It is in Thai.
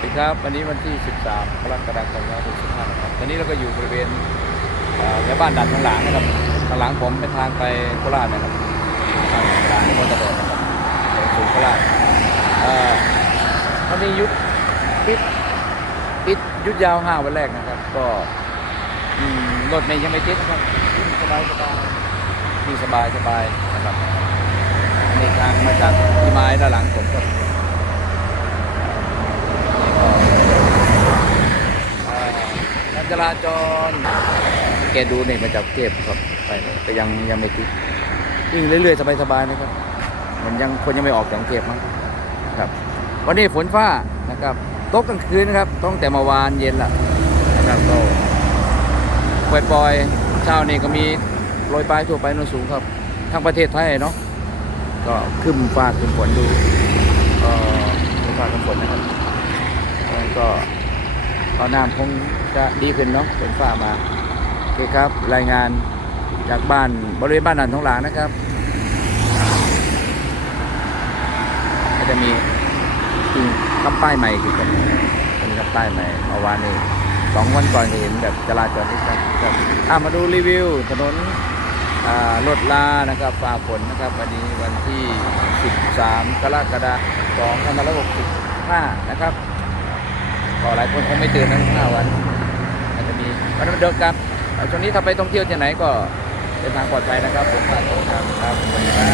สวัสดีครับวันนี้วันที่ 13กรกฎาคม2565นะครับตอนนี้เราก็อยู่บริเวณแถวบ้านด่านทางหลางนะครับทางหลังผมเป็นทางไปโคราชนะครับทางหลางบนตะเดนะครับสู่โคราชเอ่อวันนี้ยุดปิดปิดยุดยาวห้าวันแรกนะครับ ก็รถเมย์ยังไม่ติดนะครับสบายสบายวิ่งสบายสบายนะครับในทางมาจากที่ไม้ด้านหลังผมก็ การ จราจร แกดูเนี่ยมาจากเก็บครับไปแต่ยังยังไม่ติดยิ่งเรื่อยๆสบายๆนะครับมันยังคนยังไม่ออกจากกรุงเก็บมั้งครับ วันนี้ฝนฟ้านะครับตกกลางคืนนะครับต้องแต่เมื่อวานเย็นละนะครับก็ปล่อยๆเช้านี้ก็มีโรยปลายทั่วไปนนสูงครับทั้งประเทศไทยเนาะก็ขึ้นฟ้าขึ้นฝนดูก็ขึ้นฟ้าขึ้นฝนนะครับแล้ว ก็ตอนน้ำคงจะดีขึ้นเนาะฝนฟ้ามาโอเคครับรายงานจากบ้านบริเวณบ้านนันทองหลางนะครับก็จะมีกิ่งคำป้ายใหม่คือกันเป็นคำป้ายใหม่เมื่อวานนี้สองวันก่อนเห็นแบบจราจรที่ครับครับอะมาดูรีวิวถนนอ่ารถลานะครับฝ่าฝนนะครับ วันนี้วันที่ 13 กรกฎาคม2565 นะครับ ก็หลายคนคงไม่ตื่นนะห้าวันอาจจะมีวันนี้เดิมครับช่วงนี้ถ้าไปท่องเที่ยวที่ไหนก็เดินทางปลอดภัยนะครับผมครับครับครับครับ